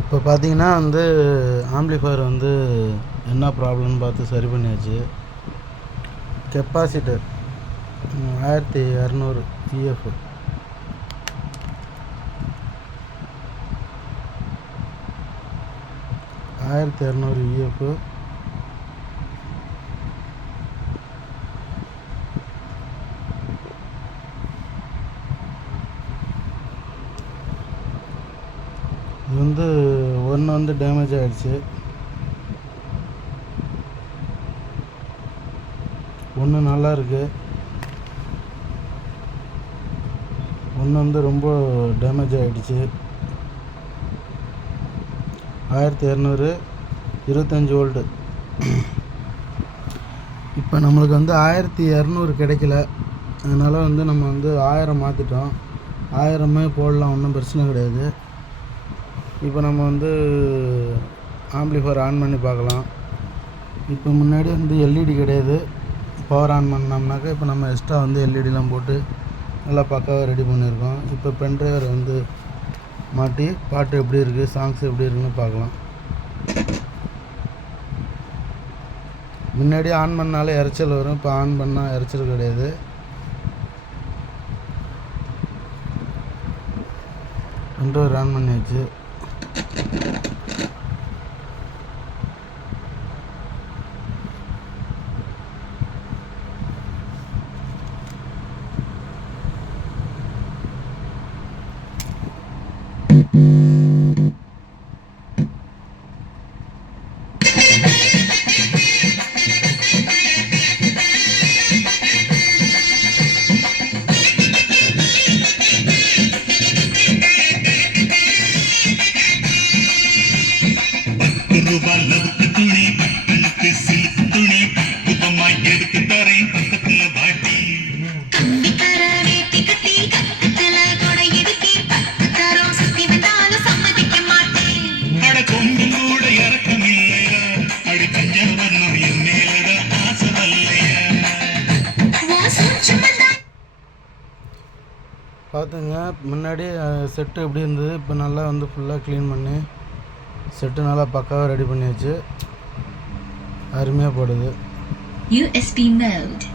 இப்போ பார்த்தீங்கன்னா வந்து ஆம்ப்ளிஃபையர் வந்து என்ன ப்ராப்ளம்னு பார்த்து சரி பண்ணியாச்சு. கெப்பாசிட்டர் 1200 EF 1200 EF இது வந்து ஒன்று வந்து டேமேஜ் ஆகிடுச்சு, ஒன்று நல்லா இருக்குது, ஒன்று வந்து ரொம்ப டேமேஜ் ஆகிடுச்சு. 1200 25 வோல்ட்டு. இப்போ நம்மளுக்கு வந்து 1200 கிடைக்கல, அதனால் வந்து நம்ம வந்து 1000 மாற்றிட்டோம். 1000 போடலாம், ஒன்றும் பிரச்சனை கிடையாது. இப்போ நம்ம வந்து ஆம்ப்ளிஃபையர் ஆன் பண்ணி பார்க்கலாம். இப்போ முன்னாடி வந்து எல்இடி கிடையாது, பவர் ஆன் பண்ணோம்னாக்கா இப்போ நம்ம எக்ஸ்ட்ரா வந்து எல்இடிலாம் போட்டு நல்லா பக்காவாக ரெடி பண்ணியிருக்கோம். இப்போ பென்ட்ரைவர் வந்து மாட்டி பாட்டு எப்படி இருக்குது, சாங்ஸ் எப்படி இருக்குன்னு பார்க்கலாம். முன்னாடி ஆன் பண்ணாலே இறைச்சல் வரும், இப்போ ஆன் பண்ணால் இறைச்சல் கிடையாது. பென்ட்ரைவர் ஆன் பண்ணியாச்சு. பார்த்துங்க, முன்னாடி செட்டு எப்படி இருந்தது, இப்போ நல்லா வந்து ஃபுல்லாக க்ளீன் பண்ணி செட்டு நல்லா பக்காவாக ரெடி பண்ணியாச்சு. அருமையாக போடுது. USB mode.